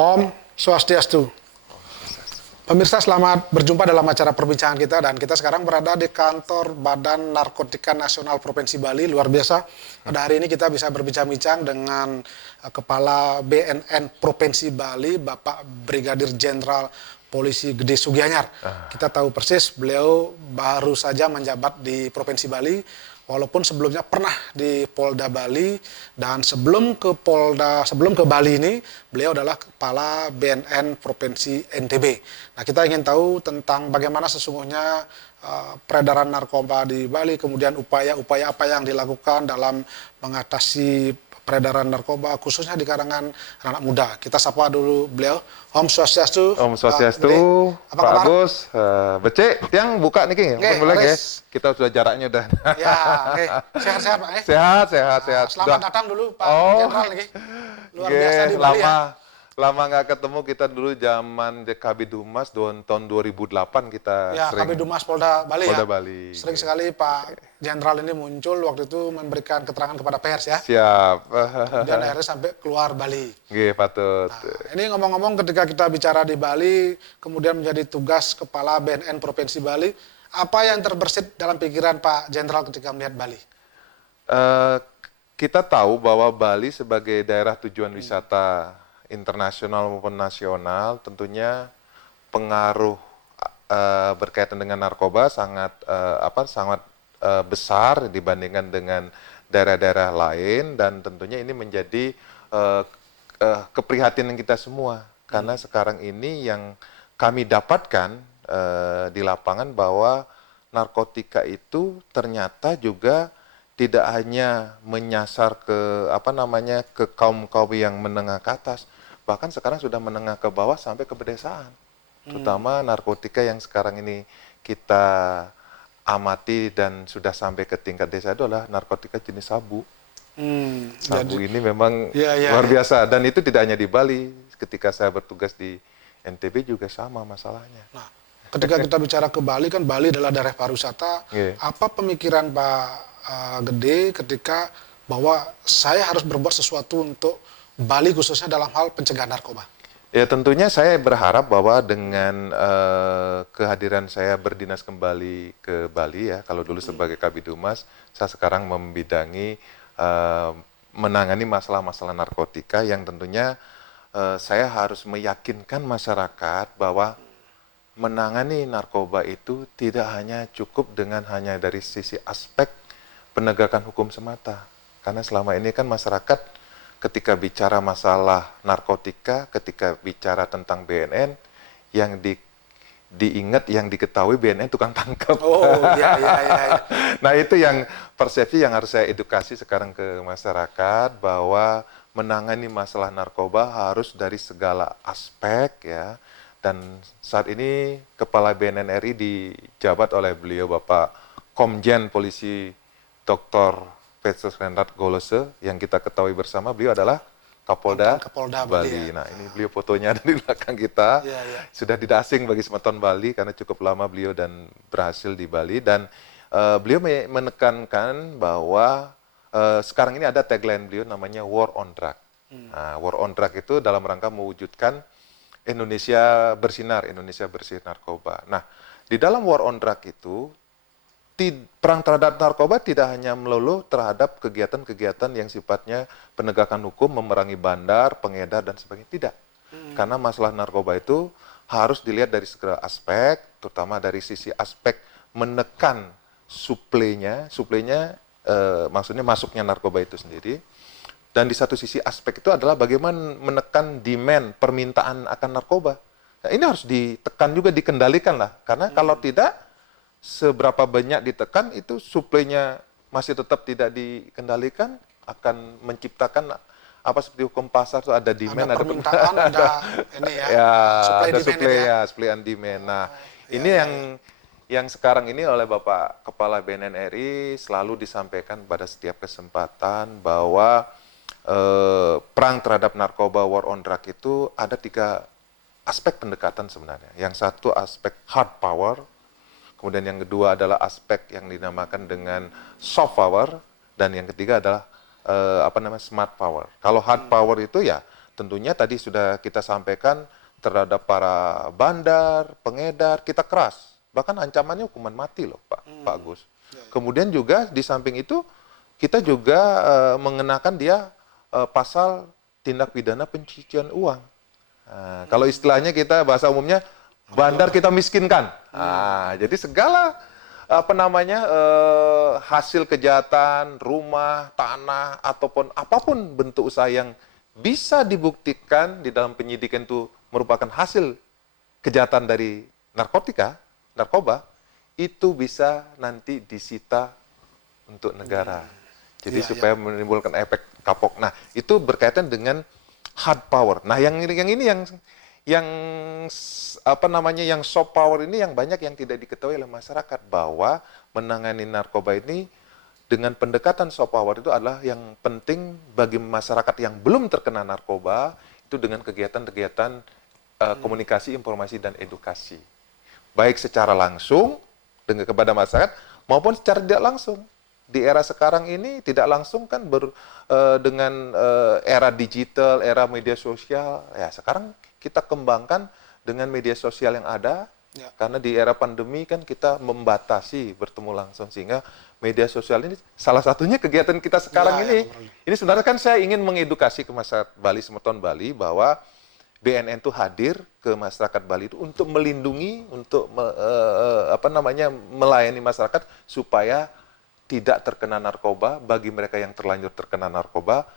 Om Swastiastu. Pemirsa, selamat berjumpa dalam acara perbincangan kita, dan kita sekarang berada di kantor Badan Narkotika Nasional Provinsi Bali. Luar biasa, pada hari ini kita bisa berbincang-bincang dengan Kepala BNN Provinsi Bali, Bapak Brigadir Jenderal Polisi Gede Sugianyar. Kita tahu persis beliau baru saja menjabat di Provinsi Bali, walaupun sebelumnya pernah di Polda Bali, dan sebelum ke Bali ini beliau adalah Kepala BNN Provinsi NTB. Nah, kita ingin tahu tentang bagaimana sesungguhnya peredaran narkoba di Bali, kemudian upaya-upaya apa yang dilakukan dalam mengatasi peredaran narkoba khususnya di kalangan anak muda. Kita sapa dulu beliau. Om Swastiastu. Om Swastiastu, Pak Agus. Becek, tiang buka niki, boleh ya? Kita sudah jaraknya udah. Ya, sehat-sehat Pak. Sehat. Selamat datang dulu Pak Jenderal niki. Luar biasa di Bali ya. Lama nggak ketemu, kita dulu zaman Kabid Humas tahun 2008 kita ya, sering. Kabid Humas Polda Bali Polda ya. Bali. Sering sekali Pak Jenderal ini muncul waktu itu memberikan keterangan kepada pers ya. Siap. Kemudian akhirnya sampai keluar Bali. Nggih, patut. Nah, ini ngomong-ngomong, ketika kita bicara di Bali, kemudian menjadi tugas Kepala BNN Provinsi Bali, apa yang terbersit dalam pikiran Pak Jenderal ketika melihat Bali? Kita tahu bahwa Bali sebagai daerah tujuan wisata internasional maupun nasional, tentunya pengaruh berkaitan dengan narkoba sangat besar dibandingkan dengan daerah-daerah lain, dan tentunya ini menjadi keprihatinan kita semua, karena sekarang ini yang kami dapatkan di lapangan bahwa narkotika itu ternyata juga tidak hanya menyasar ke kaum-kaum yang menengah ke atas, bahkan sekarang sudah menengah ke bawah sampai ke pedesaan. Terutama narkotika yang sekarang ini kita amati dan sudah sampai ke tingkat desa itu adalah narkotika jenis sabu. Sabu ini memang luar biasa, dan itu tidak hanya di Bali. Ketika saya bertugas di NTB juga sama masalahnya. Nah, ketika kita bicara ke Bali, kan Bali adalah daerah pariwisata. Apa pemikiran Pak Gede ketika bahwa saya harus berbuat sesuatu untuk Bali khususnya dalam hal pencegahan narkoba? Ya, tentunya saya berharap bahwa dengan kehadiran saya berdinas kembali ke Bali ya, kalau dulu sebagai Kabid Humas, saya sekarang membidangi menangani masalah-masalah narkotika yang tentunya saya harus meyakinkan masyarakat bahwa menangani narkoba itu tidak hanya cukup dengan hanya dari sisi aspek penegakan hukum semata. Karena selama ini kan masyarakat ketika bicara masalah narkotika, ketika bicara tentang BNN, yang diingat, yang diketahui BNN tukang tangkap. Ya. Nah, itu yang persepsi yang harus saya edukasi sekarang ke masyarakat, bahwa menangani masalah narkoba harus dari segala aspek ya. Dan saat ini Kepala BNN RI dijabat oleh beliau Bapak Komjen Polisi Dr. Petrus Renrat Golose, yang kita ketahui bersama beliau adalah Kapolda Bali. Ya. Nah, ini beliau fotonya ada di belakang kita. Sudah tidak asing bagi semeton Bali karena cukup lama beliau dan berhasil di Bali. Dan beliau menekankan bahwa sekarang ini ada tagline beliau namanya War on Drug. Nah, War on Drug itu dalam rangka mewujudkan Indonesia bersinar, Indonesia bersih narkoba. Nah, di dalam War on Drug itu, perang terhadap narkoba tidak hanya melulu terhadap kegiatan-kegiatan yang sifatnya penegakan hukum, memerangi bandar, pengedar, dan sebagainya. Tidak. Karena masalah narkoba itu harus dilihat dari segala aspek, terutama dari sisi aspek menekan suplainya, maksudnya masuknya narkoba itu sendiri. Dan di satu sisi aspek itu adalah bagaimana menekan demand, permintaan akan narkoba. Nah, ini harus ditekan juga, dikendalikan lah. Karena kalau tidak, seberapa banyak ditekan, itu suplainya masih tetap tidak dikendalikan, akan menciptakan seperti hukum pasar itu ada demand, ada permintaan, ada ini ya, supply and demand. Nah, ini yang sekarang ini oleh Bapak Kepala BNN RI selalu disampaikan pada setiap kesempatan bahwa perang terhadap narkoba, war on drug itu ada 3 aspek pendekatan sebenarnya. Yang satu aspek hard power, kemudian yang kedua adalah aspek yang dinamakan dengan soft power, dan yang ketiga adalah smart power. Kalau hard power itu ya tentunya tadi sudah kita sampaikan terhadap para bandar, pengedar, kita keras. Bahkan ancamannya hukuman mati loh Pak Agus. Kemudian juga di samping itu kita juga mengenakan dia pasal tindak pidana pencucian uang. Nah, kalau istilahnya kita bahasa umumnya bandar kita miskinkan. Nah, jadi segala hasil kejahatan, rumah, tanah, ataupun apapun bentuk usaha yang bisa dibuktikan di dalam penyidikan itu merupakan hasil kejahatan dari narkoba, itu bisa nanti disita untuk negara. Jadi supaya menimbulkan efek kapok. Nah, itu berkaitan dengan hard power. Nah, yang soft power ini yang banyak yang tidak diketahui oleh masyarakat, bahwa menangani narkoba ini dengan pendekatan soft power itu adalah yang penting bagi masyarakat yang belum terkena narkoba, itu dengan kegiatan-kegiatan komunikasi, informasi, dan edukasi. Baik secara langsung kepada masyarakat maupun secara tidak langsung. Di era sekarang ini tidak langsung kan dengan era digital, era media sosial, ya sekarang kita kembangkan dengan media sosial yang ada, karena di era pandemi kan kita membatasi bertemu langsung, sehingga media sosial ini salah satunya kegiatan kita sekarang ini. Ini sebenarnya kan saya ingin mengedukasi ke masyarakat Bali, Semeton Bali, bahwa BNN itu hadir ke masyarakat Bali itu untuk melindungi, untuk melayani masyarakat supaya tidak terkena narkoba. Bagi mereka yang terlanjur terkena narkoba,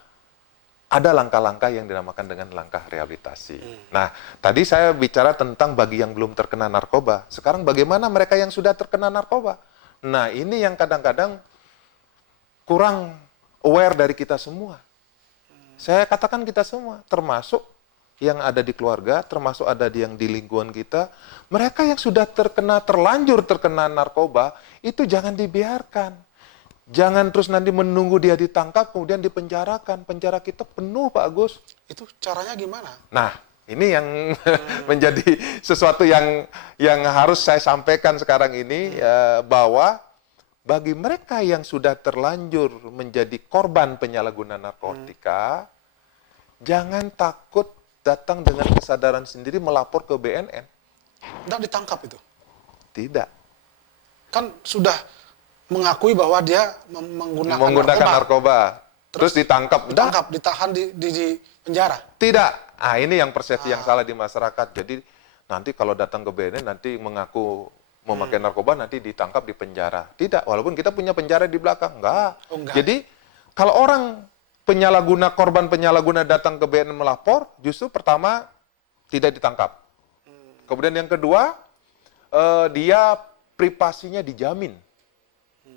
ada langkah-langkah yang dinamakan dengan langkah rehabilitasi. Nah, tadi saya bicara tentang bagi yang belum terkena narkoba. Sekarang bagaimana mereka yang sudah terkena narkoba? Nah, ini yang kadang-kadang kurang aware dari kita semua. Saya katakan kita semua, termasuk yang ada di keluarga, termasuk ada yang di lingkungan kita. Mereka yang sudah terlanjur terkena narkoba, itu jangan dibiarkan. Jangan terus nanti menunggu dia ditangkap, kemudian dipenjarakan. Penjara kita penuh, Pak Agus. Itu caranya gimana? Nah, ini yang menjadi sesuatu yang harus saya sampaikan sekarang ini, bahwa bagi mereka yang sudah terlanjur menjadi korban penyalahgunaan narkotika, jangan takut datang dengan kesadaran sendiri melapor ke BNN. Tidak ditangkap itu? Tidak. Kan sudah mengakui bahwa dia menggunakan narkoba. Terus ditangkap. Ditahan di penjara. Tidak. Ah, ini yang persepsi yang salah di masyarakat. Jadi nanti kalau datang ke BNN nanti mengaku memakai narkoba, nanti ditangkap di penjara. Tidak. Walaupun kita punya penjara di belakang. Enggak. Jadi kalau orang korban penyalahguna datang ke BNN melapor, justru pertama tidak ditangkap. Kemudian yang kedua, dia privasinya dijamin.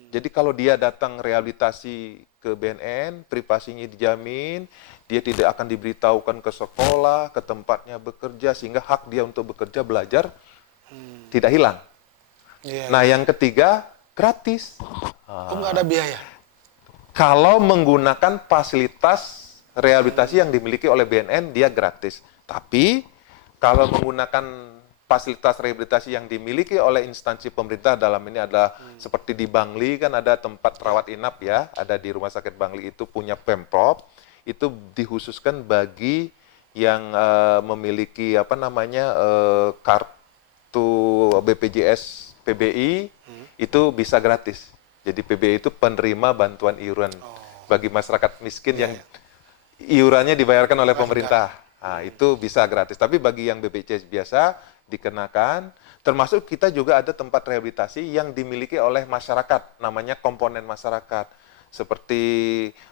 Jadi kalau dia datang rehabilitasi ke BNN, privasinya dijamin, dia tidak akan diberitahukan ke sekolah, ke tempatnya bekerja, sehingga hak dia untuk bekerja, belajar tidak hilang. Nah, yang ketiga, gratis. Nggak ada biaya? Kalau menggunakan fasilitas rehabilitasi yang dimiliki oleh BNN, dia gratis. Tapi kalau menggunakan fasilitas rehabilitasi yang dimiliki oleh instansi pemerintah, dalam ini adalah seperti di Bangli kan ada tempat rawat inap ya, ada di Rumah Sakit Bangli itu punya Pemprov, itu dikhususkan bagi yang memiliki kartu BPJS PBI, itu bisa gratis. Jadi PBI itu penerima bantuan iuran bagi masyarakat miskin yang iurannya dibayarkan oleh pemerintah. Nah, itu bisa gratis. Tapi bagi yang BPJS biasa dikenakan, termasuk kita juga ada tempat rehabilitasi yang dimiliki oleh masyarakat, namanya komponen masyarakat. Seperti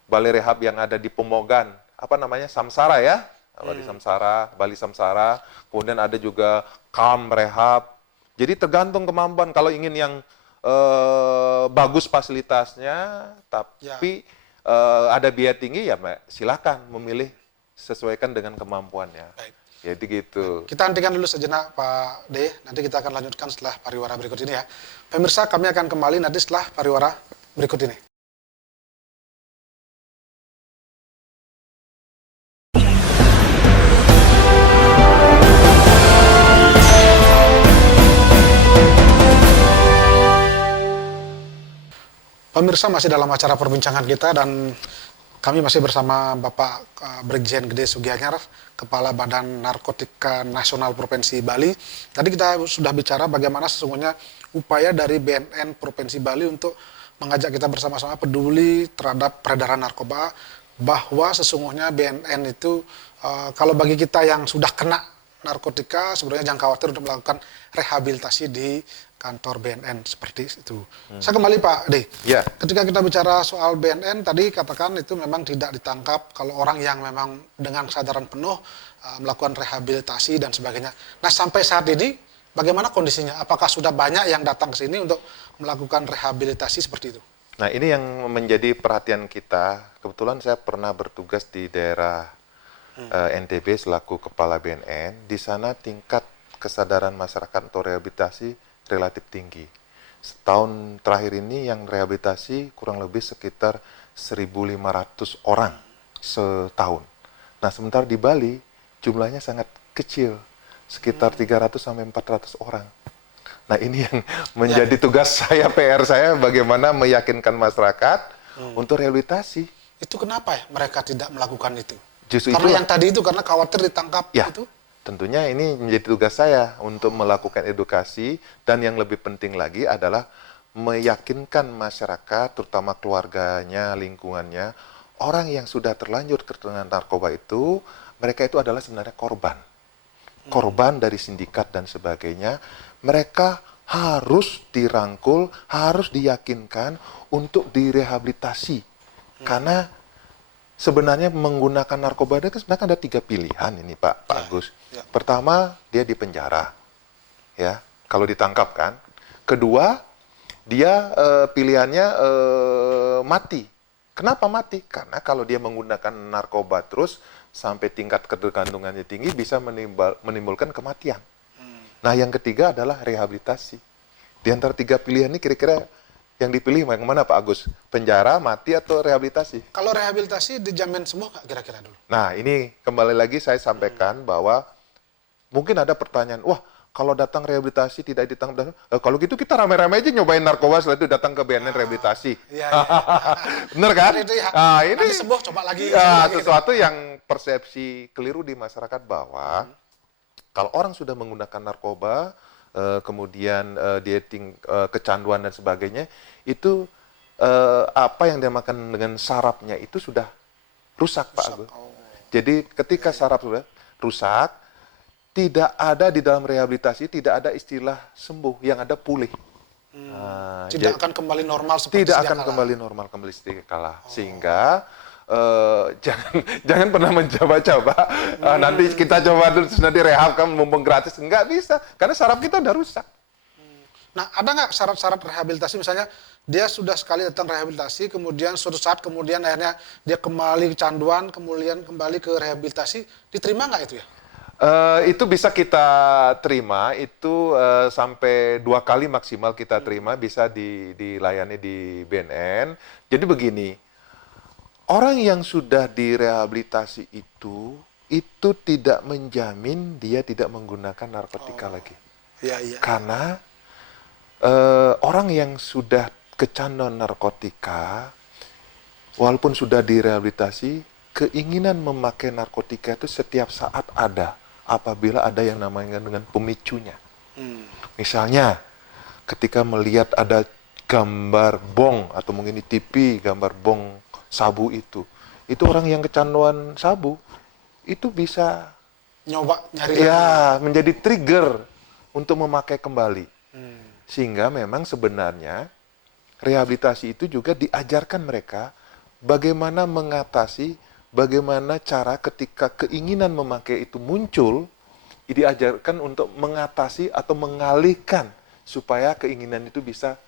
Balai Rehab yang ada di Pemogan, Samsara ya, Bali Samsara, kemudian ada juga Kam Rehab. Jadi tergantung kemampuan, kalau ingin yang bagus fasilitasnya, tapi ada biaya tinggi, ya silakan memilih sesuaikan dengan kemampuannya. Baik. Jadi gitu. Kita hentikan dulu sejenak Pak D, nanti kita akan lanjutkan setelah pariwara berikut ini ya. Pemirsa, kami akan kembali nanti setelah pariwara berikut ini. Pemirsa, masih dalam acara perbincangan kita, dan Kami masih bersama Bapak Brigjen Gede Sugianyar, Kepala Badan Narkotika Nasional Provinsi Bali. Tadi kita sudah bicara bagaimana sesungguhnya upaya dari BNN Provinsi Bali untuk mengajak kita bersama-sama peduli terhadap peredaran narkoba, bahwa sesungguhnya BNN itu kalau bagi kita yang sudah kena narkotika sebenarnya jangan khawatir untuk melakukan rehabilitasi di kantor BNN seperti itu. Saya kembali Pak D. Ya. Ketika kita bicara soal BNN tadi katakan itu memang tidak ditangkap kalau orang yang memang dengan kesadaran penuh melakukan rehabilitasi dan sebagainya. Nah sampai saat ini bagaimana kondisinya? Apakah sudah banyak yang datang ke sini untuk melakukan rehabilitasi seperti itu? Nah ini yang menjadi perhatian kita. Kebetulan saya pernah bertugas di daerah NTB selaku Kepala BNN. Di sana tingkat kesadaran masyarakat untuk rehabilitasi relatif tinggi. Setahun terakhir ini yang rehabilitasi kurang lebih sekitar 1.500 orang setahun. Nah sementara di Bali jumlahnya sangat kecil, sekitar 300 sampai 400 orang. Nah ini yang menjadi tugas saya, PR saya, bagaimana meyakinkan masyarakat untuk rehabilitasi. Itu kenapa ya mereka tidak melakukan itu? Justru karena itu, yang tadi itu karena khawatir ditangkap ya, itu? tentunya ini menjadi tugas saya untuk melakukan edukasi, dan yang lebih penting lagi adalah meyakinkan masyarakat, terutama keluarganya, lingkungannya, orang yang sudah terlanjur terkena narkoba itu, mereka itu adalah sebenarnya korban. Korban dari sindikat dan sebagainya. Mereka harus dirangkul, harus diyakinkan untuk direhabilitasi. Karena sebenarnya menggunakan narkoba itu sebenarnya ada 3 pilihan ini Pak Agus. Pertama, dia di penjara, ya, kalau ditangkap kan. Kedua, dia pilihannya mati. Kenapa mati? Karena kalau dia menggunakan narkoba terus sampai tingkat ketergantungannya tinggi bisa menimbulkan kematian. Nah, yang ketiga adalah rehabilitasi. Di antara 3 pilihan ini kira-kira yang dipilih yang mana Pak Agus? Penjara, mati, atau rehabilitasi? Kalau rehabilitasi dijamin sembuh nggak kira-kira dulu? Nah, ini kembali lagi saya sampaikan bahwa mungkin ada pertanyaan, wah kalau datang rehabilitasi tidak ditangkap, kalau gitu kita rame-rame aja nyobain narkoba, setelah itu datang ke BNN rehabilitasi. Iya. Bener kan? Itu ya, Nah, ini nanti sembuh coba lagi. sesuatu yang persepsi keliru di masyarakat bahwa kalau orang sudah menggunakan narkoba, kemudian dia kecanduan dan sebagainya, itu apa yang dimakan dengan sarafnya itu sudah rusak, Pak Agus. Jadi ketika saraf sudah rusak, tidak ada di dalam rehabilitasi, tidak ada istilah sembuh, yang ada pulih. Tidak akan kembali normal seperti tidak sedia akan kala. kembali normal, kembali sedia kala. Sehingga jangan pernah mencoba-coba nanti kita coba dulu nanti rehab kan mumpung gratis, nggak bisa karena saraf kita udah rusak. Nah, ada nggak syarat-syarat rehabilitasi, misalnya dia sudah sekali datang rehabilitasi, kemudian suatu saat kemudian akhirnya dia kembali kecanduan, kemudian kembali ke rehabilitasi, diterima nggak itu ya? Itu bisa kita terima, itu sampai 2 kali maksimal kita terima, bisa dilayani di BNN. Jadi begini, orang yang sudah direhabilitasi itu tidak menjamin dia tidak menggunakan narkotika lagi. Iya. Karena orang yang sudah kecanduan narkotika, walaupun sudah direhabilitasi, keinginan memakai narkotika itu setiap saat ada, apabila ada yang namanya dengan pemicunya. Misalnya, ketika melihat ada gambar bong, atau mungkin di TV, gambar bong sabu itu orang yang kecanduan sabu, itu bisa Nyoba nyari ya menjadi trigger untuk memakai kembali. Sehingga memang sebenarnya rehabilitasi itu juga diajarkan mereka bagaimana mengatasi, bagaimana cara ketika keinginan memakai itu muncul, diajarkan untuk mengatasi atau mengalihkan supaya keinginan itu bisa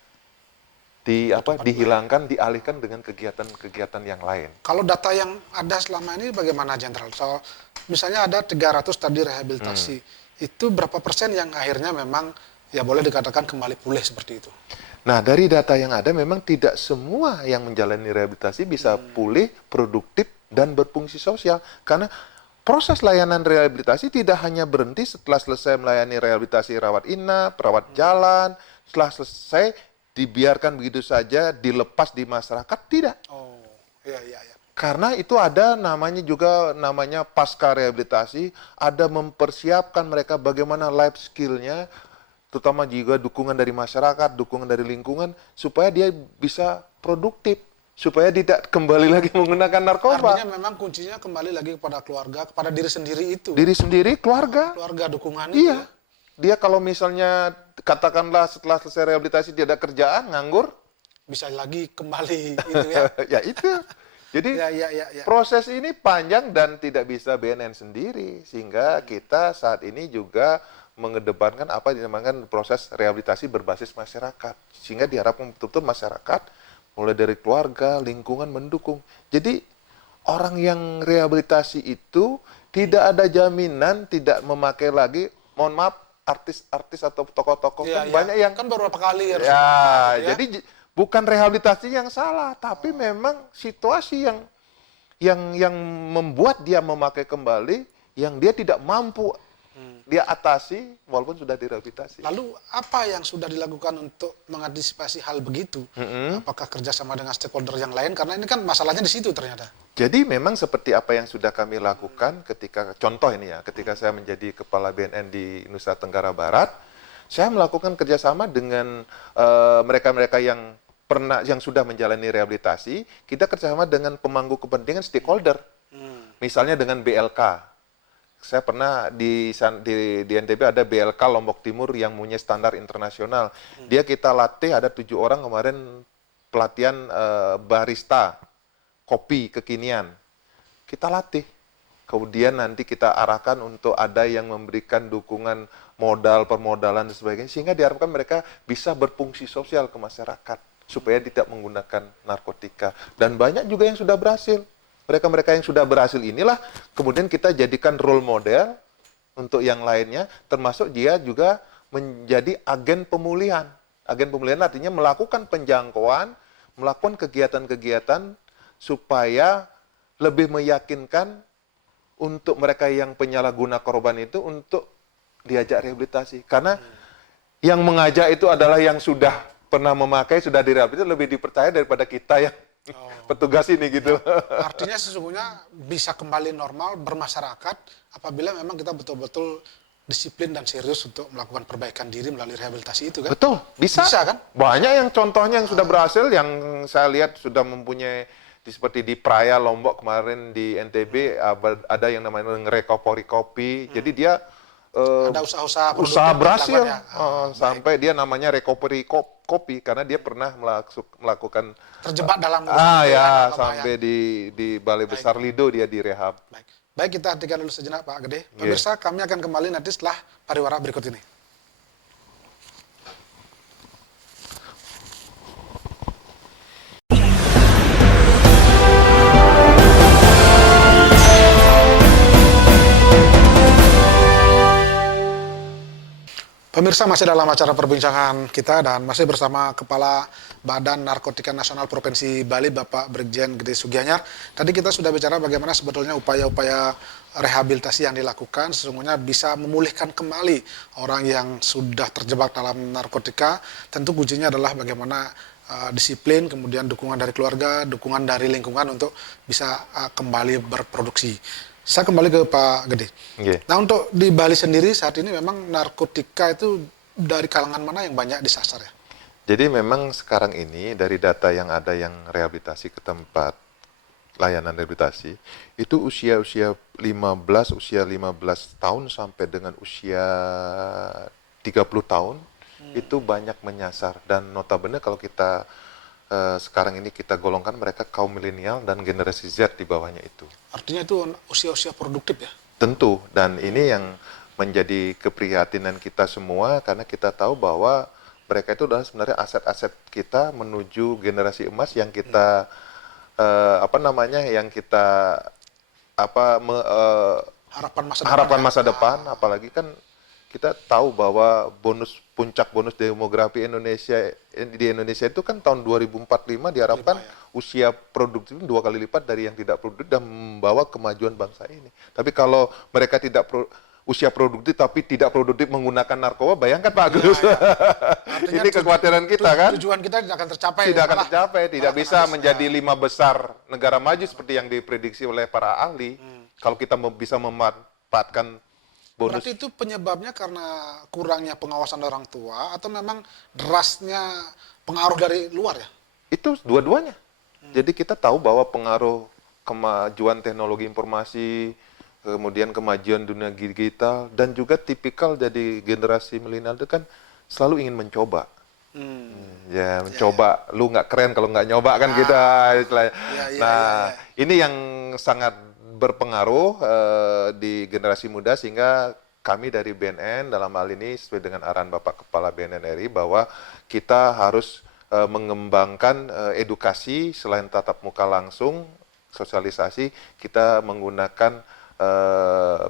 dihilangkan, dialihkan dengan kegiatan-kegiatan yang lain. Kalau data yang ada selama ini bagaimana, Jenderal? Soal misalnya ada 300 tadi rehabilitasi, itu berapa persen yang akhirnya memang ya boleh dikatakan kembali pulih seperti itu? Nah, dari data yang ada memang tidak semua yang menjalani rehabilitasi bisa pulih, produktif, dan berfungsi sosial. Karena proses layanan rehabilitasi tidak hanya berhenti setelah selesai melayani rehabilitasi rawat inap, rawat jalan, setelah selesai dibiarkan begitu saja, dilepas di masyarakat, tidak. Oh, iya. Karena itu ada namanya pasca rehabilitasi, ada mempersiapkan mereka bagaimana life skill-nya, terutama juga dukungan dari masyarakat, dukungan dari lingkungan, supaya dia bisa produktif, supaya tidak kembali lagi menggunakan narkoba. Artinya memang kuncinya kembali lagi kepada keluarga, kepada diri sendiri itu. Diri sendiri, keluarga. Keluarga dukungan itu. Iya. Dia kalau misalnya katakanlah setelah selesai rehabilitasi dia ada kerjaan, nganggur, Bisa lagi kembali itu ya. ya itu. Jadi Ya. proses ini panjang dan tidak bisa BNN sendiri, sehingga kita saat ini juga mengedepankan apa yang dinamakan proses rehabilitasi berbasis masyarakat, sehingga diharapkan betul-betul masyarakat mulai dari keluarga, lingkungan mendukung. Jadi orang yang rehabilitasi itu tidak ada jaminan tidak memakai lagi, mohon maaf, artis-artis atau tokoh-tokoh kan banyak yang kan beberapa kali harus ya, jadi bukan rehabilitasi yang salah, tapi memang situasi yang membuat dia memakai kembali, yang dia tidak mampu dia atasi walaupun sudah direhabilitasi. Lalu apa yang sudah dilakukan untuk mengantisipasi hal begitu? Apakah kerjasama dengan stakeholder yang lain? Karena ini kan masalahnya di situ ternyata. Jadi memang seperti apa yang sudah kami lakukan ketika, contoh ini ya, ketika saya menjadi Kepala BNN di Nusa Tenggara Barat, saya melakukan kerjasama dengan mereka-mereka yang sudah menjalani rehabilitasi, kita kerjasama dengan pemangku kepentingan stakeholder, misalnya dengan BLK. Saya pernah di NTB ada BLK Lombok Timur yang punya standar internasional. Dia kita latih, ada 7 orang kemarin pelatihan barista, kopi kekinian. Kita latih. Kemudian nanti kita arahkan untuk ada yang memberikan dukungan modal, permodalan, dan sebagainya. Sehingga diharapkan mereka bisa berfungsi sosial ke masyarakat. Supaya tidak menggunakan narkotika. Dan banyak juga yang sudah berhasil. Mereka-mereka yang sudah berhasil inilah kemudian kita jadikan role model untuk yang lainnya, termasuk dia juga menjadi agen pemulihan. Agen pemulihan artinya melakukan penjangkauan, melakukan kegiatan-kegiatan supaya lebih meyakinkan untuk mereka yang penyalahguna korban itu untuk diajak rehabilitasi. Karena yang mengajak itu adalah yang sudah pernah memakai, sudah direhabilitasi, lebih dipercaya daripada kita yang petugas ini gitu. Ya, artinya sesungguhnya bisa kembali normal bermasyarakat apabila memang kita betul-betul disiplin dan serius untuk melakukan perbaikan diri melalui rehabilitasi itu kan? Betul, bisa. Bisa kan? Banyak yang contohnya yang sudah berhasil, yang saya lihat sudah mempunyai seperti di Praia Lombok kemarin di NTB ada yang namanya recovery kopi. Jadi dia ada usaha berhasil sampai dia namanya recovery kopi karena dia pernah melakukan terjebak dalam sampai di Balai Besar Lido dia direhab. Baik, kita hentikan dulu sejenak Pak Gede. Pemirsa, kami akan kembali nanti setelah pariwara berikut ini. Pemirsa, masih dalam acara perbincangan kita dan masih bersama Kepala Badan Narkotika Nasional Provinsi Bali, Bapak Brigjen Gede Sugianyar. Tadi kita sudah bicara bagaimana sebetulnya upaya-upaya rehabilitasi yang dilakukan sesungguhnya bisa memulihkan kembali orang yang sudah terjebak dalam narkotika. Tentu kuncinya adalah bagaimana disiplin, kemudian dukungan dari keluarga, dukungan dari lingkungan untuk bisa kembali berproduksi. Saya kembali ke Pak Gede. Nah, untuk di Bali sendiri saat ini memang narkotika itu dari kalangan mana yang banyak disasar ya? Jadi memang sekarang ini dari data yang ada yang rehabilitasi ke tempat layanan rehabilitasi itu usia 15 tahun sampai dengan usia 30 tahun itu banyak menyasar, dan notabene kalau kita sekarang ini kita golongkan mereka kaum milenial dan generasi Z di bawahnya itu. Artinya itu usia-usia produktif ya? Tentu, dan ini yang menjadi keprihatinan kita semua karena kita tahu bahwa mereka itu adalah sebenarnya aset-aset kita menuju generasi emas yang kita harapan masa depan, apalagi kan kita tahu bahwa puncak bonus demografi di Indonesia itu kan tahun 2045 diharapkan usia produktif 2 kali lipat dari yang tidak produktif dan membawa kemajuan bangsa ini. Tapi kalau mereka tidak usia produktif tapi tidak produktif menggunakan narkoba, bayangkan Pak Agus. Artinya Ini kekhawatiran kita kan. Tujuan kita tidak akan tercapai. Tidak akan malah- tercapai, tidak malah bisa habis. menjadi 5 besar negara maju seperti yang diprediksi oleh para ahli. Kalau kita bisa memanfaatkan bonus. Berarti itu penyebabnya karena kurangnya pengawasan orang tua atau memang derasnya pengaruh dari luar ya? Itu dua-duanya. Jadi kita tahu bahwa pengaruh kemajuan teknologi informasi, kemudian kemajuan dunia digital, dan juga tipikal jadi generasi milenial itu kan selalu ingin mencoba. Ya, mencoba. Lu nggak keren kalau nggak nyoba kan kita istilahnya. Nah, ini yang sangat berpengaruh di generasi muda, sehingga kami dari BNN dalam hal ini sesuai dengan arahan Bapak Kepala BNN RI bahwa kita harus mengembangkan edukasi selain tatap muka langsung, sosialisasi, kita menggunakan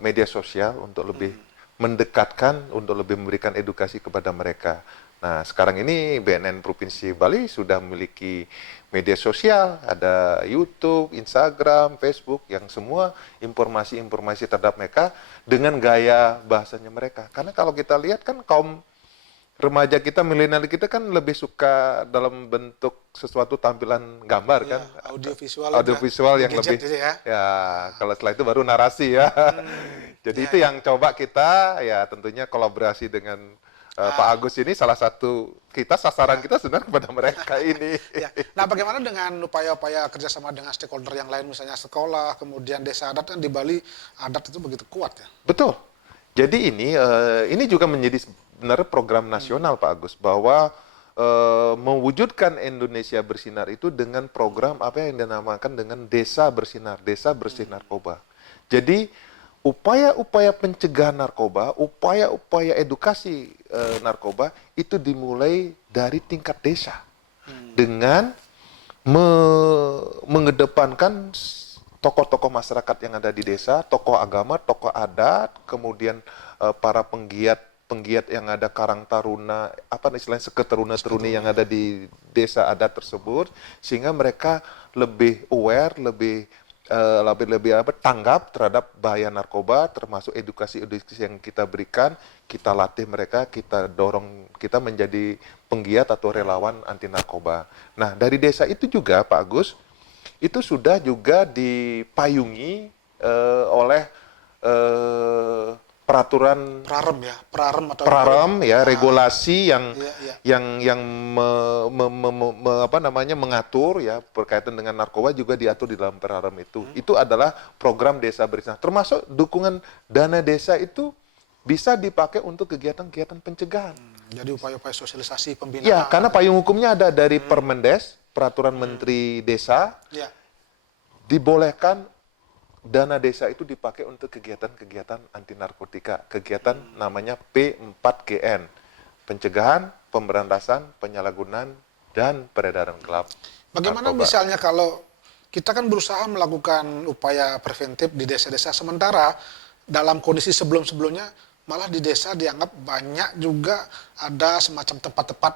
media sosial untuk lebih mendekatkan, untuk lebih memberikan edukasi kepada mereka. Nah, sekarang ini BNN Provinsi Bali sudah memiliki media sosial, ada YouTube, Instagram, Facebook, yang semua informasi-informasi terhadap mereka dengan gaya bahasanya mereka. Karena kalau kita lihat kan kaum remaja kita, milenial kita kan lebih suka dalam bentuk sesuatu tampilan gambar kan, audiovisual yang lebih ya, kalau setelah itu baru narasi ya. Jadi itu yang coba kita ya tentunya kolaborasi dengan Pak Agus ini, salah satu kita sasaran kita sebenarnya kepada mereka ini. Nah, bagaimana dengan upaya-upaya kerjasama dengan stakeholder yang lain, misalnya sekolah, kemudian desa adat, kan di Bali adat itu begitu kuat ya? Betul. Jadi ini juga menjadi sebenarnya program nasional Pak Agus, bahwa mewujudkan Indonesia Bersinar itu dengan program apa yang dinamakan dengan Desa Bersinar, Desa Bersih Narkoba. Jadi upaya-upaya pencegahan narkoba, upaya-upaya edukasi narkoba itu dimulai dari tingkat desa dengan mengedepankan tokoh-tokoh masyarakat yang ada di desa, tokoh agama, tokoh adat, kemudian para penggiat yang ada karang taruna, apa istilahnya seketeruna-teruni yang ada di desa adat tersebut, sehingga mereka lebih aware, lebih tanggap terhadap bahaya narkoba, termasuk edukasi-edukasi yang kita berikan, kita latih mereka, kita dorong, kita menjadi penggiat atau relawan anti narkoba. Nah, dari desa itu juga Pak Agus, itu sudah juga dipayungi oleh peraturan prarem ya, regulasi yang mengatur ya berkaitan dengan narkoba, juga diatur di dalam prarem itu. Itu adalah program Desa Bersinar. Termasuk dukungan dana desa itu bisa dipakai untuk kegiatan-kegiatan pencegahan. Jadi upaya-upaya sosialisasi pembinaan. Ya, karena payung hukumnya ada dari Permendes, Peraturan Menteri Desa. Dibolehkan dana desa itu dipakai untuk kegiatan-kegiatan anti narkotika, kegiatan namanya P4GN, pencegahan, pemberantasan, penyalahgunaan, dan peredaran gelap. Bagaimana narkoba. Misalnya kalau kita kan berusaha melakukan upaya preventif di desa-desa, sementara dalam kondisi sebelum-sebelumnya malah di desa dianggap banyak juga ada semacam tempat-tempat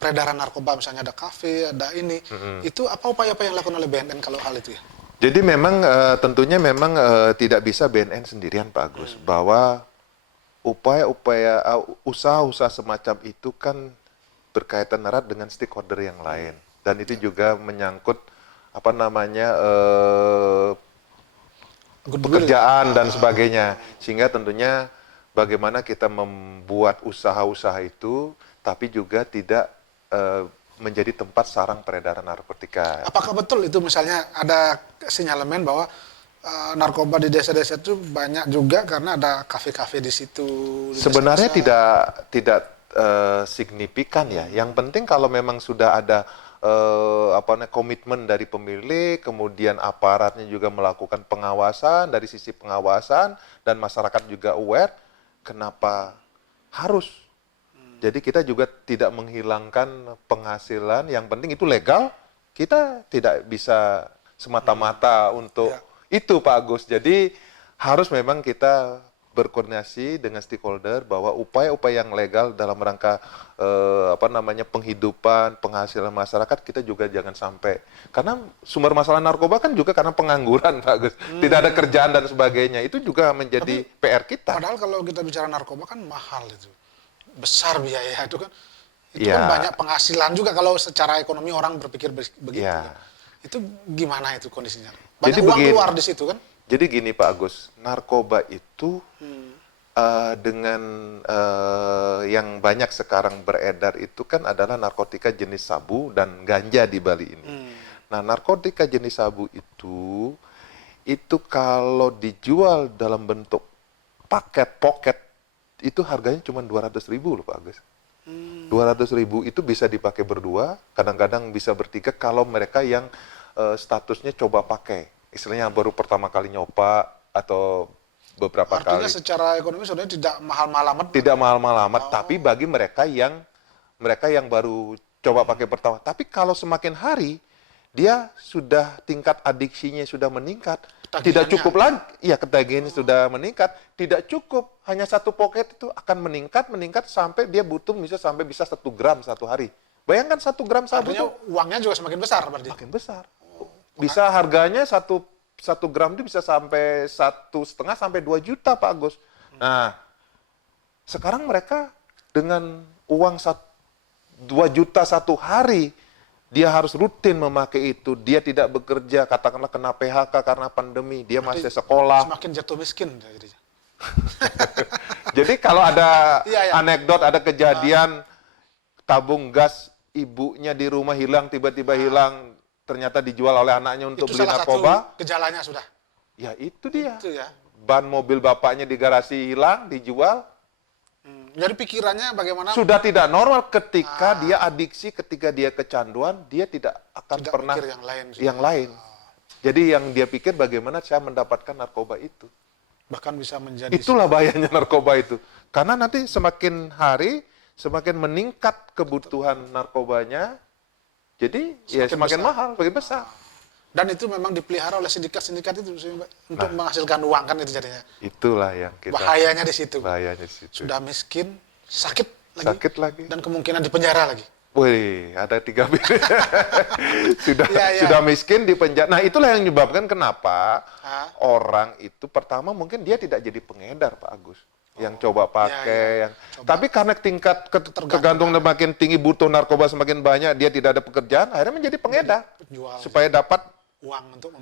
peredaran narkoba, misalnya ada kafe, ada ini. Itu apa upaya-upaya yang dilakukan oleh BNN kalau hal itu ya? Jadi memang tentunya memang tidak bisa BNN sendirian Pak Agus, bahwa upaya-upaya usaha-usaha semacam itu kan berkaitan erat dengan stakeholder yang lain, dan itu juga menyangkut apa namanya pekerjaan dan sebagainya, sehingga tentunya bagaimana kita membuat usaha-usaha itu tapi juga tidak menjadi tempat sarang peredaran narkotika. Apakah betul itu, misalnya ada sinyalemen bahwa narkoba di desa-desa itu banyak juga karena ada kafe-kafe di situ? Sebenarnya tidak signifikan ya. Yang penting kalau memang sudah ada komitmen dari pemilik, kemudian aparatnya juga melakukan pengawasan, dari sisi pengawasan dan masyarakat juga aware, kenapa harus? Jadi kita juga tidak menghilangkan penghasilan, yang penting itu legal, kita tidak bisa semata-mata untuk itu Pak Agus. Jadi harus memang kita berkoordinasi dengan stakeholder bahwa upaya-upaya yang legal dalam rangka penghidupan, penghasilan masyarakat kita juga jangan sampai, karena sumber masalah narkoba kan juga karena pengangguran Pak Agus, tidak ada kerjaan dan sebagainya, itu juga menjadi PR kita. Padahal kalau kita bicara narkoba kan mahal itu, besar biaya itu kan, itu Ya. kan banyak penghasilan juga kalau secara ekonomi orang berpikir begitu. Ya. Kan. Itu gimana itu kondisinya? Banyak Jadi uang begini. keluar di situ kan? Jadi gini Pak Agus, narkoba itu dengan yang banyak sekarang beredar itu kan adalah narkotika jenis sabu dan ganja di Bali ini. Nah, narkotika jenis sabu itu kalau dijual dalam bentuk poket, itu harganya cuma 200.000 loh Pak Agus. 200.000 itu bisa dipakai berdua, kadang-kadang bisa bertiga kalau mereka yang statusnya coba pakai. Istilahnya baru pertama kali nyoba atau beberapa Artinya kali. secara ekonomi sebenarnya tidak mahal-mahal amat. Tidak mahal-mahal amat, tapi bagi mereka yang baru coba pakai pertama. Tapi kalau semakin hari dia sudah tingkat adiksinya sudah meningkat, tidak cukup lagi, ya ketagihannya sudah meningkat, tidak cukup hanya satu poket itu akan meningkat sampai dia butuh bisa 1 gram satu hari. Bayangkan 1 gram sabu Artinya itu uangnya juga semakin besar berarti. makin besar. Bisa harganya satu gram itu bisa sampai 1,5 sampai 2 juta Pak Agus. Nah, sekarang mereka dengan uang 2 juta satu hari, dia harus rutin memakai itu. Dia tidak bekerja, katakanlah kena PHK karena pandemi, dia masih sekolah. Semakin jatuh miskin. Jadi kalau ada Iya. anekdot, ada kejadian tabung gas ibunya di rumah hilang, tiba-tiba hilang, ternyata dijual oleh anaknya untuk Itu beli salah narkoba. satu gejalanya sudah. Ya itu dia. Itu ya. Ban mobil bapaknya di garasi hilang, dijual. Jadi pikirannya bagaimana? Sudah tidak normal ketika dia adiksi, ketika dia kecanduan, dia tidak akan Tidak pernah pikir yang lain. Jadi yang dia pikir bagaimana saya mendapatkan narkoba itu. Bahkan bisa menjadi Itulah bahayanya narkoba itu. Karena nanti semakin hari, semakin meningkat kebutuhan narkobanya, jadi semakin mahal, semakin besar. dan itu memang dipelihara oleh sindikat-sindikat itu untuk menghasilkan uang kan itu jadinya. Itulah yang kita Bahayanya di situ. bahayanya di situ. Sudah miskin, sakit lagi. Sakit lagi. Dan kemungkinan di penjara lagi. Wih, ada 3 sudah Ya. sudah miskin di penjara. Nah, itulah yang menyebabkan kenapa orang itu pertama mungkin dia tidak jadi pengedar, Pak Agus. Yang coba pakai, tapi karena tingkat ketergantungan makin tinggi, butuh narkoba semakin banyak, dia tidak ada pekerjaan, akhirnya menjadi pengedar. Penjual, supaya dapat uang untuk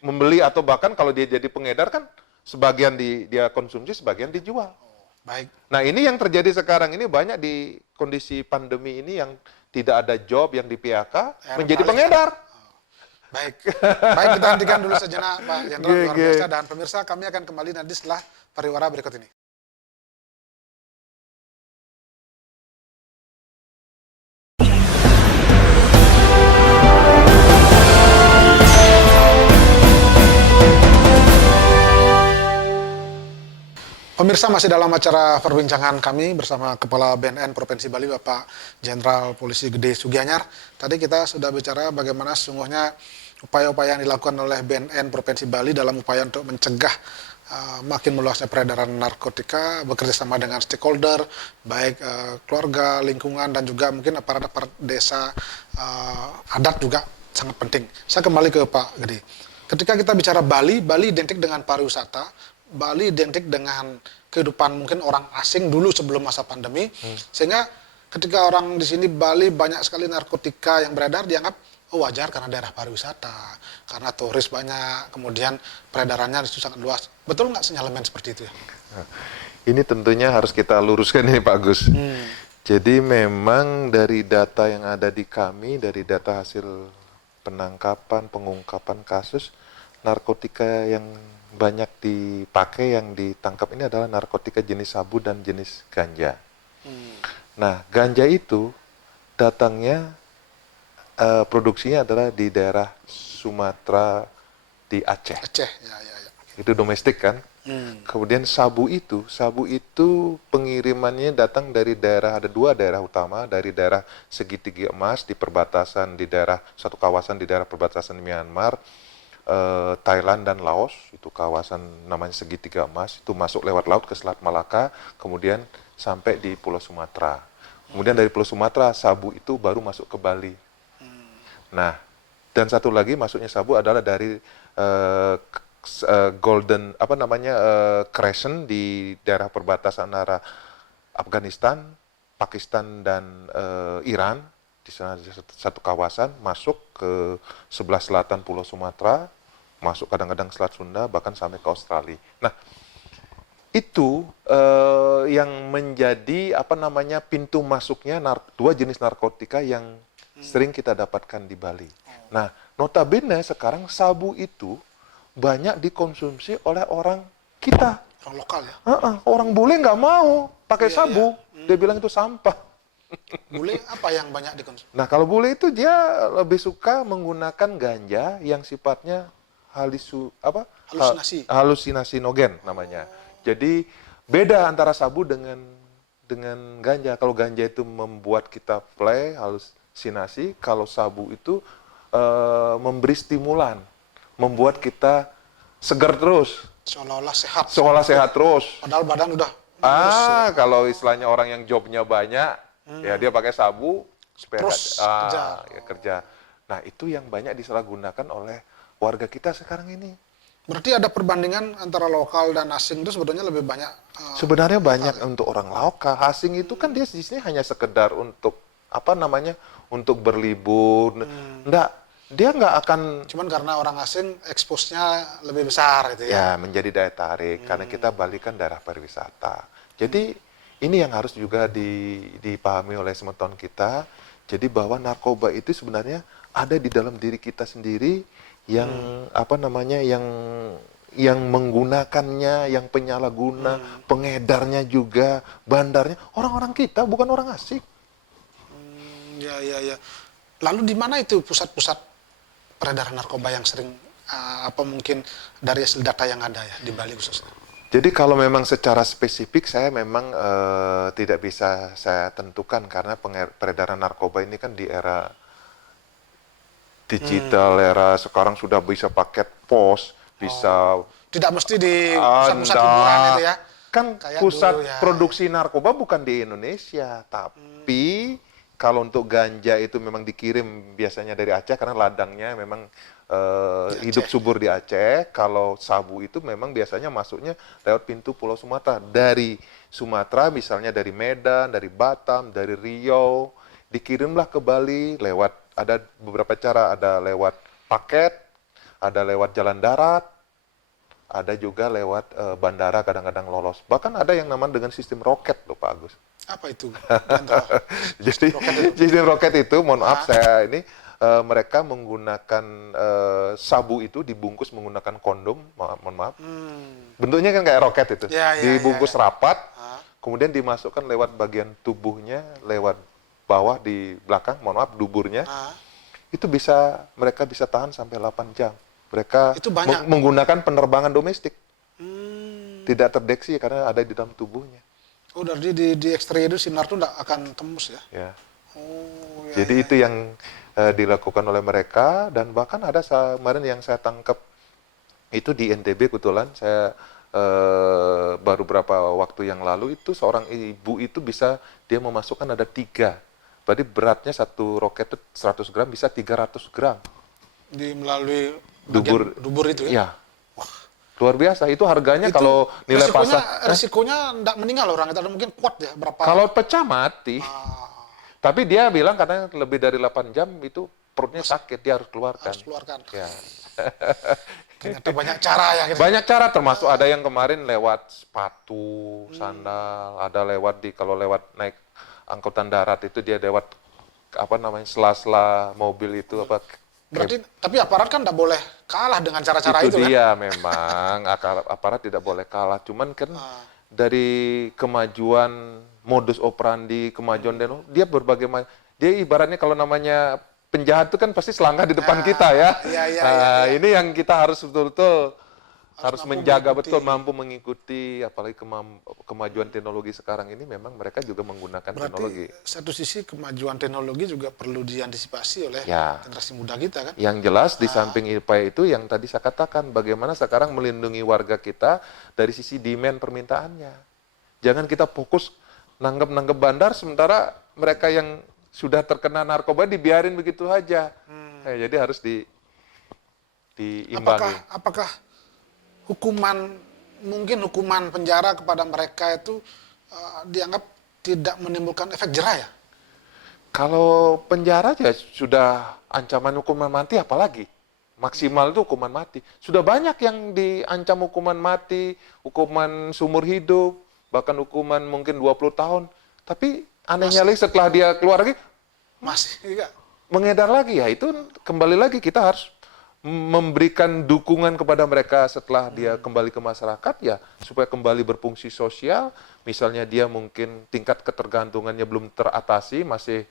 membeli atau bahkan kalau dia jadi pengedar kan sebagian dia konsumsi, sebagian dijual. Baik. Nah, ini yang terjadi sekarang ini banyak di kondisi pandemi ini yang tidak ada job, yang di PHK, menjadi pengedar. Baik. Baik, kita hentikan dulu sejenak Pak Jenderal, luar biasa. Dan pemirsa, kami akan kembali nanti setelah pariwara berikut ini. Pemirsa, masih dalam acara perbincangan kami bersama Kepala BNN Provinsi Bali, Bapak Jenderal Polisi Gede Sugianyar. Tadi kita sudah bicara bagaimana sesungguhnya upaya-upaya yang dilakukan oleh BNN Provinsi Bali dalam upaya untuk mencegah makin meluasnya peredaran narkotika, bekerja sama dengan stakeholder, baik keluarga, lingkungan, dan juga mungkin aparat-aparat desa, adat juga sangat penting. Saya kembali ke Pak Gede. Ketika kita bicara Bali, Bali identik dengan pariwisata, Bali identik dengan kehidupan mungkin orang asing dulu sebelum masa pandemi, sehingga ketika orang di sini Bali banyak sekali narkotika yang beredar dianggap wajar karena daerah pariwisata, karena turis banyak, kemudian peredarannya itu sangat luas. Betul nggak sinyalemen seperti itu ya? Ini tentunya harus kita luruskan ini Pak Gus. Jadi memang dari data yang ada di kami, dari data hasil penangkapan, pengungkapan kasus, narkotika yang banyak dipakai, yang ditangkap ini adalah narkotika jenis sabu dan jenis ganja. Nah, ganja itu datangnya, produksinya adalah di daerah Sumatera, di Aceh. Aceh, ya. Itu domestik kan. Kemudian sabu itu pengirimannya datang dari daerah, ada 2 daerah utama, dari daerah Segitiga Emas di perbatasan di daerah, satu kawasan di daerah perbatasan Myanmar, Thailand dan Laos, itu kawasan namanya segitiga emas, itu masuk lewat laut ke Selat Malaka, kemudian sampai di Pulau Sumatera. Kemudian dari Pulau Sumatera, sabu itu baru masuk ke Bali. Nah, dan satu lagi masuknya sabu adalah dari Golden Crescent di daerah perbatasan antara Afghanistan, Pakistan dan Iran. Di sana ada satu kawasan masuk ke sebelah selatan Pulau Sumatera, masuk kadang-kadang Selat Sunda, bahkan sampai ke Australia. Nah, itu yang menjadi pintu masuknya dua jenis narkotika yang sering kita dapatkan di Bali. Nah, notabene sekarang sabu itu banyak dikonsumsi oleh orang kita. Orang lokal ya. Orang bule nggak mau pakai Iya, sabu, iya. dia bilang itu sampah. Bule apa yang banyak dikonsumsi? Nah, kalau bule itu dia lebih suka menggunakan ganja yang sifatnya Halusinasi. halusinasinogen namanya. Jadi beda antara sabu dengan ganja. Kalau ganja itu membuat kita play, halusinasi. Kalau sabu itu memberi stimulan, membuat kita segar terus, Seolah-olah sehat. seolah sehat terus. Padahal badan udah kurus ya. Kalau istilahnya orang yang jobnya banyak, ya dia pakai sabu supaya Terus kerja. ya kerja. Nah, itu yang banyak disalahgunakan oleh warga kita sekarang ini. Berarti ada perbandingan antara lokal dan asing itu sebetulnya lebih banyak. Sebenarnya banyak untuk orang lokal. Asing itu kan dia di sini hanya sekedar untuk untuk berlibur. Enggak, dia nggak akan Cuman karena orang asing expose-nya lebih besar gitu ya. ya menjadi daya tarik karena kita Bali kan daerah pariwisata. Jadi ini yang harus juga dipahami oleh semeton kita. Jadi bahwa narkoba itu sebenarnya ada di dalam diri kita sendiri yang yang menggunakannya, yang penyalahguna, pengedarnya juga, bandarnya orang-orang kita, bukan orang asing. Ya, ya, ya. Lalu di mana itu pusat-pusat peredaran narkoba yang sering mungkin dari hasil data yang ada ya di Bali khususnya? Jadi kalau memang secara spesifik saya memang tidak bisa saya tentukan karena peredaran narkoba ini kan di era digital, era sekarang sudah bisa paket pos, bisa Tidak mesti di pusat-pusat hiburan itu ya? kan Kayak pusat dulu ya. produksi narkoba bukan di Indonesia, tapi kalau untuk ganja itu memang dikirim biasanya dari Aceh karena ladangnya memang hidup subur di Aceh. Kalau sabu itu memang biasanya masuknya lewat pintu Pulau Sumatera. Dari Sumatera misalnya dari Medan, dari Batam, dari Riau, dikirimlah ke Bali lewat, ada beberapa cara, ada lewat paket, ada lewat jalan darat, ada juga lewat bandara kadang-kadang lolos. Bahkan ada yang namanya dengan sistem roket loh Pak Agus. Apa itu? Jadi sistem roket itu, mohon maaf saya ini, mereka menggunakan sabu itu dibungkus menggunakan kondom, mohon maaf. Bentuknya kan kayak roket itu, Ya, ya, dibungkus ya, ya. rapat, kemudian dimasukkan lewat bagian tubuhnya, lewat bawah di belakang, mohon maaf, duburnya. Itu mereka bisa tahan sampai 8 jam. Mereka Itu banyak. menggunakan penerbangan domestik. Tidak terdeteksi karena ada di dalam tubuhnya. Oh, dari di X-ray itu sinar itu tidak akan tembus ya? Ya. Oh, ya, Jadi ya. itu yang dilakukan oleh mereka, dan bahkan ada kemarin yang saya tangkap itu di NTB kebetulan, saya baru beberapa waktu yang lalu itu seorang ibu itu bisa dia memasukkan ada 3. Berarti beratnya satu roket itu 100 gram bisa 300 gram. Melalui dubur itu ya? Ya. Luar biasa. Itu harganya kalau nilai pasar. Resikonya tidak meninggal orang itu, mungkin kuat ya berapa? Kalau pecah mati. Tapi dia bilang katanya lebih dari 8 jam itu perutnya sakit, dia harus keluarkan. Harus keluarkan. Ya. Ternyata banyak cara ya. Gitu. Banyak cara, termasuk ada yang kemarin lewat sepatu, sandal, ada lewat kalau lewat naik angkutan darat itu dia lewat sela-sela mobil itu Berarti tapi aparat kan tidak boleh kalah dengan cara-cara itu dia kan? memang aparat tidak boleh kalah, cuman kan dari kemajuan modus operandi, kemajuan dia berbagai dia ibaratnya kalau namanya penjahat itu kan pasti selangkah di depan kita ya. Iya, Ini yang kita harus betul-betul harus mampu menjaga mengikuti. betul, mampu mengikuti, apalagi kemajuan teknologi sekarang ini memang mereka juga menggunakan teknologi. Berarti satu sisi kemajuan teknologi juga perlu diantisipasi oleh Ya. generasi muda kita kan. Yang jelas di samping upaya itu yang tadi saya katakan, bagaimana sekarang melindungi warga kita dari sisi demand permintaannya. Jangan kita fokus nanggep bandar, sementara mereka yang sudah terkena narkoba dibiarin begitu aja. Jadi harus diimbangi. Apakah mungkin hukuman penjara kepada mereka itu dianggap tidak menimbulkan efek jera ya? Kalau penjara ya sudah ancaman hukuman mati, apalagi maksimal itu hukuman mati. Sudah banyak yang diancam hukuman mati, hukuman seumur hidup, bahkan hukuman mungkin 20 tahun. Tapi anehnya lagi setelah dia keluar lagi, Masih enggak? mengedar lagi. Ya itu kembali lagi kita harus memberikan dukungan kepada mereka setelah dia kembali ke masyarakat, ya supaya kembali berfungsi sosial. Misalnya dia mungkin tingkat ketergantungannya belum teratasi, masih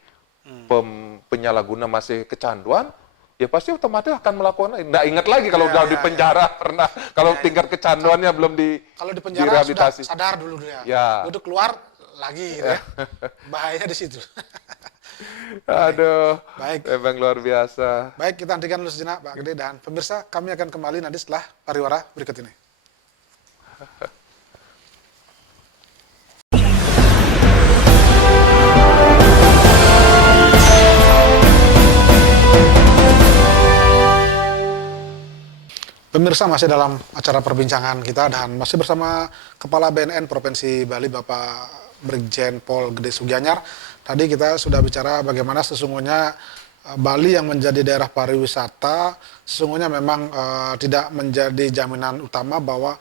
penyalahguna, masih kecanduan, ya pasti otomatis akan melakukan. Nggak ingat lagi kalau udah di penjara pernah, kalau tingkat kecanduannya belum Kalau di penjara sudah direhabilitasi. sadar dulu dia. Ya. Udah keluar lagi gitu ya. Bahayanya di situ. Aduh, Baik. memang luar biasa. Baik, kita hentikan dulu sejenak Pak Gede, dan pemirsa kami akan kembali nanti setelah pariwara berikut ini. Pemirsa, masih dalam acara perbincangan kita dan masih bersama Kepala BNN Provinsi Bali Bapak Brigjen Pol Gede Sugianyar. Tadi kita sudah bicara bagaimana sesungguhnya Bali yang menjadi daerah pariwisata sesungguhnya memang tidak menjadi jaminan utama bahwa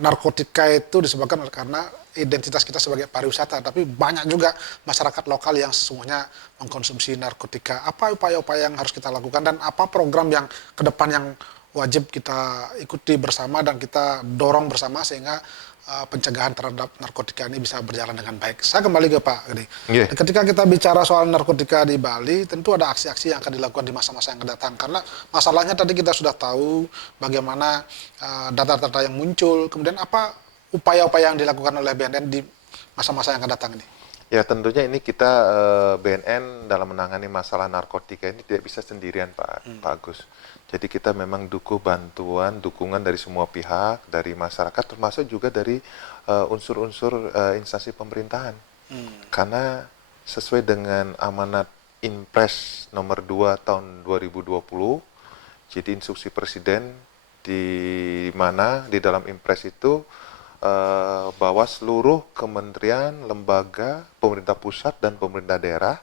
narkotika itu disebabkan karena identitas kita sebagai pariwisata, tapi banyak juga masyarakat lokal yang sesungguhnya mengkonsumsi narkotika. Apa upaya-upaya yang harus kita lakukan dan apa program yang ke depan yang wajib kita ikuti bersama dan kita dorong bersama sehingga pencegahan terhadap narkotika ini bisa berjalan dengan baik. Saya kembali ke Pak Gede. Yeah. Ketika kita bicara soal narkotika di Bali, tentu ada aksi-aksi yang akan dilakukan di masa-masa yang akan datang. Karena masalahnya tadi kita sudah tahu bagaimana data-data yang muncul, kemudian apa upaya-upaya yang dilakukan oleh BNN di masa-masa yang akan datang ini. Ya tentunya ini kita BNN dalam menangani masalah narkotika ini tidak bisa sendirian Pak Agus. Jadi kita memang dukungan dari semua pihak, dari masyarakat termasuk juga dari unsur-unsur instansi pemerintahan. Karena sesuai dengan amanat Impres nomor 2 tahun 2020, jadi instruksi Presiden di mana di dalam Impres itu bahwa seluruh kementerian, lembaga, pemerintah pusat dan pemerintah daerah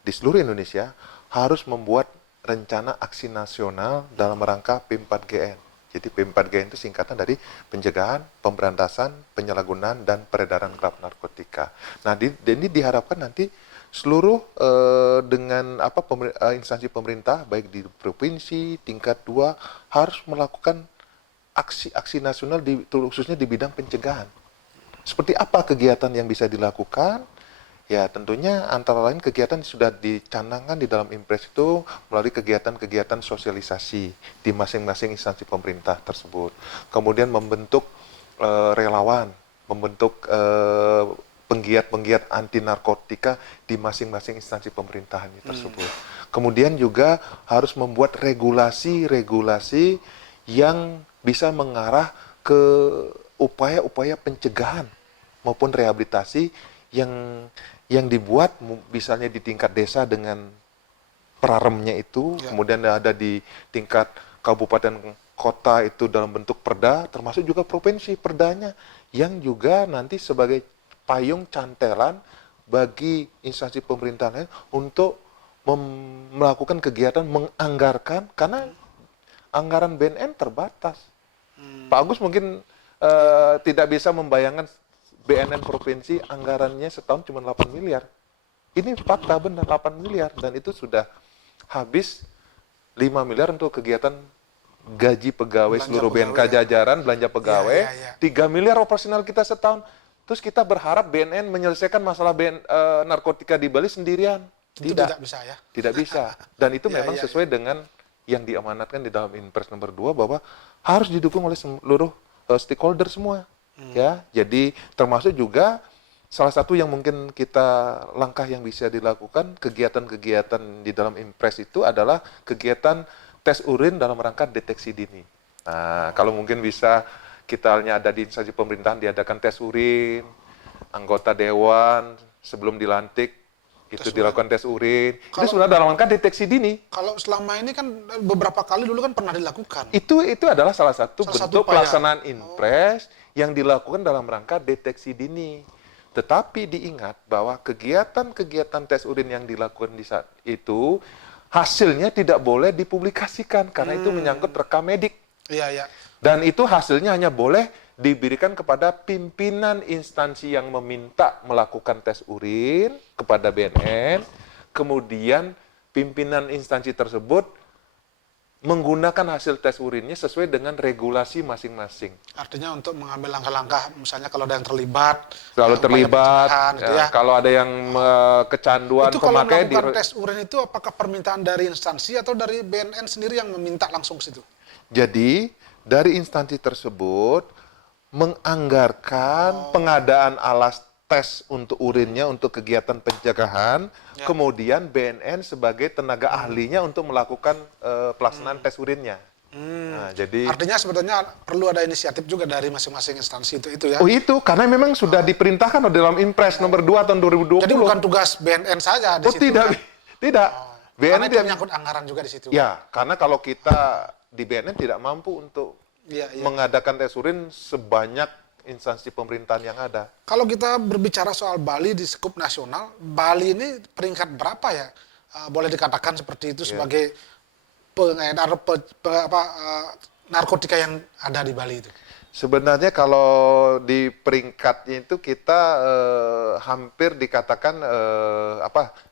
di seluruh Indonesia harus membuat rencana aksi nasional dalam rangka P4GN. Jadi P4GN itu singkatan dari pencegahan, pemberantasan, penyalahgunaan dan peredaran gelap narkotika. Nah, ini diharapkan nanti seluruh dengan instansi pemerintah baik di provinsi tingkat 2 harus melakukan aksi-aksi nasional khususnya di bidang pencegahan. Seperti apa kegiatan yang bisa dilakukan? Ya tentunya antara lain kegiatan sudah dicanangkan di dalam Impres itu melalui kegiatan-kegiatan sosialisasi di masing-masing instansi pemerintah tersebut. Kemudian membentuk relawan, membentuk penggiat-penggiat anti narkotika di masing-masing instansi pemerintahan tersebut. Kemudian juga harus membuat regulasi-regulasi yang bisa mengarah ke upaya-upaya pencegahan maupun rehabilitasi yang dibuat misalnya di tingkat desa dengan praremnya itu, kemudian ada di tingkat kabupaten kota itu dalam bentuk perda, termasuk juga provinsi perdanya yang juga nanti sebagai payung cantelan bagi instansi pemerintahan untuk melakukan kegiatan menganggarkan, karena anggaran BNN terbatas. Pak Agus mungkin tidak bisa membayangkan BNN provinsi anggarannya setahun cuma 8 miliar. Ini fakta benar 8 miliar dan itu sudah habis 5 miliar untuk kegiatan gaji pegawai belanja seluruh BNK jajaran, belanja pegawai, 3 miliar operasional kita setahun. Terus kita berharap BNN menyelesaikan masalah narkotika di Bali sendirian. Itu tidak bisa ya. Tidak bisa. Dan itu memang sesuai dengan yang diamanatkan di dalam Inpres nomor 2 bahwa harus didukung oleh seluruh stakeholder semua. Ya, jadi termasuk juga salah satu yang mungkin kita langkah yang bisa dilakukan kegiatan-kegiatan di dalam Inpres itu adalah kegiatan tes urin dalam rangka deteksi dini. Nah, kalau mungkin bisa kita ada di instansi pemerintahan diadakan tes urin, anggota dewan sebelum dilantik itu dilakukan tes urin. Itu sudah dalam rangka deteksi dini. Kalau selama ini kan beberapa kali dulu kan pernah dilakukan. Itu adalah salah satu bentuk upaya. pelaksanaan Inpres yang dilakukan dalam rangka deteksi dini. Tetapi diingat bahwa kegiatan-kegiatan tes urin yang dilakukan di saat itu hasilnya tidak boleh dipublikasikan karena itu menyangkut rekam medik. Iya, iya. Dan itu hasilnya hanya boleh diberikan kepada pimpinan instansi yang meminta melakukan tes urin kepada BNN, kemudian pimpinan instansi tersebut menggunakan hasil tes urinnya sesuai dengan regulasi masing-masing. Artinya untuk mengambil langkah-langkah, misalnya kalau ada yang terlibat, Selalu terlibat, gitu ya. kalau ada yang kecanduan Itu kalau pemakai melakukan tes urin itu apakah permintaan dari instansi atau dari BNN sendiri yang meminta langsung ke situ? Jadi dari instansi tersebut menganggarkan pengadaan alas tes untuk urinnya untuk kegiatan pencegahan, kemudian BNN sebagai tenaga ahlinya untuk melakukan pelaksanaan tes urinnya. Nah, jadi artinya sebetulnya perlu ada inisiatif juga dari masing-masing instansi itu ya. Oh itu karena memang sudah diperintahkan dalam Inpres nomor 2 tahun 2020. Jadi bukan tugas BNN saja di situ. Tidak, kan? tidak. Karena BNN itu menyangkut anggaran juga di situ. Ya, karena kalau kita di BNN tidak mampu untuk mengadakan tes urin sebanyak instansi pemerintahan yang ada. Kalau kita berbicara soal Bali di skup nasional, Bali ini peringkat berapa ya? Boleh dikatakan seperti itu sebagai pengedar narkotika yang ada di Bali itu. Sebenarnya kalau di peringkatnya itu kita hampir dikatakan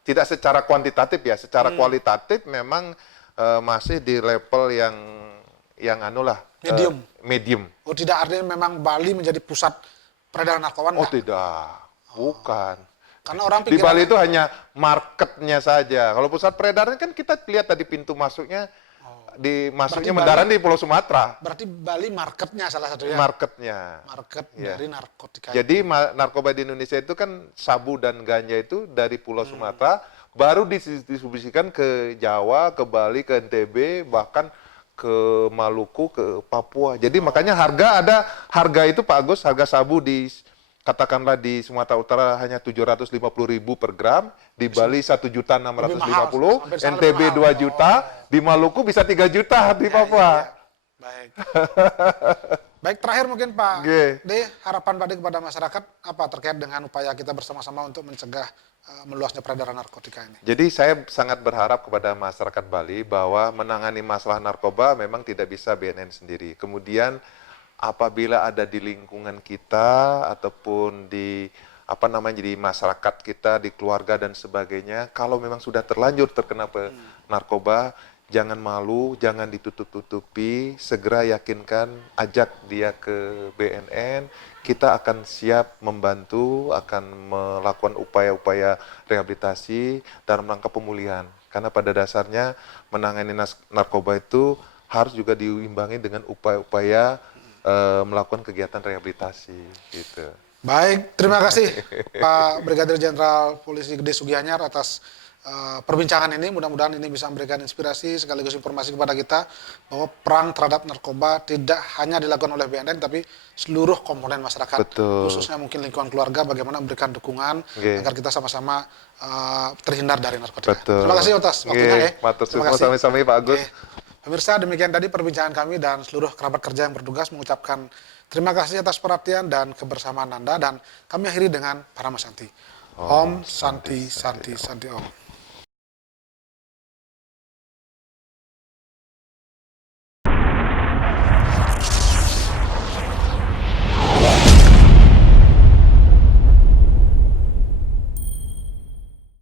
tidak secara kuantitatif ya, secara kualitatif memang masih di level yang medium. Medium. Oh tidak, artinya memang Bali menjadi pusat peredaran narkoba? Oh tidak, bukan. Karena orang di Bali itu hanya marketnya saja. Kalau pusat peredaran kan kita lihat tadi pintu masuknya, masuknya mendarat di Pulau Sumatera. Berarti Bali marketnya salah satu ya? Marketnya. Market dari narkotika. Jadi narkoba di Indonesia itu kan sabu dan ganja itu dari Pulau Sumatera, baru didistribusikan ke Jawa, ke Bali, ke NTB, bahkan ke Maluku, ke Papua. Jadi makanya harga itu Pak Agus, harga sabu katakanlah di Sumatera Utara hanya 750.000 per gram, di Bali 1.650.000, NTB 2 juta, di Maluku bisa 3 juta di Papua. Baik. Baik, terakhir mungkin Pak D, harapan Pak D kepada masyarakat apa terkait dengan upaya kita bersama-sama untuk mencegah meluasnya peredaran narkotika ini? Jadi saya sangat berharap kepada masyarakat Bali bahwa menangani masalah narkoba memang tidak bisa BNN sendiri. Kemudian apabila ada di lingkungan kita ataupun di di masyarakat kita, di keluarga dan sebagainya, kalau memang sudah terlanjur terkena narkoba, jangan malu, jangan ditutup-tutupi, segera yakinkan, ajak dia ke BNN, kita akan siap membantu, akan melakukan upaya-upaya rehabilitasi dalam rangka pemulihan. Karena pada dasarnya menangani narkoba itu harus juga diimbangi dengan upaya-upaya melakukan kegiatan rehabilitasi. Gitu. Baik, terima kasih Pak Brigadir Jenderal Polisi Gede Sugihanyar atas perbincangan ini. Mudah-mudahan ini bisa memberikan inspirasi sekaligus informasi kepada kita bahwa perang terhadap narkoba tidak hanya dilakukan oleh BNN tapi seluruh komponen masyarakat. Betul. Khususnya mungkin lingkungan keluarga bagaimana memberikan dukungan agar kita sama-sama terhindar dari narkotika. Betul. Terima kasih atas waktunya ya. Terima kasih sama-sama Pak Agus. Pemirsa, demikian tadi perbincangan kami dan seluruh kerabat kerja yang bertugas mengucapkan terima kasih atas perhatian dan kebersamaan Anda, dan kami akhiri dengan Parama Santi. Om Santi Santi Santi Om.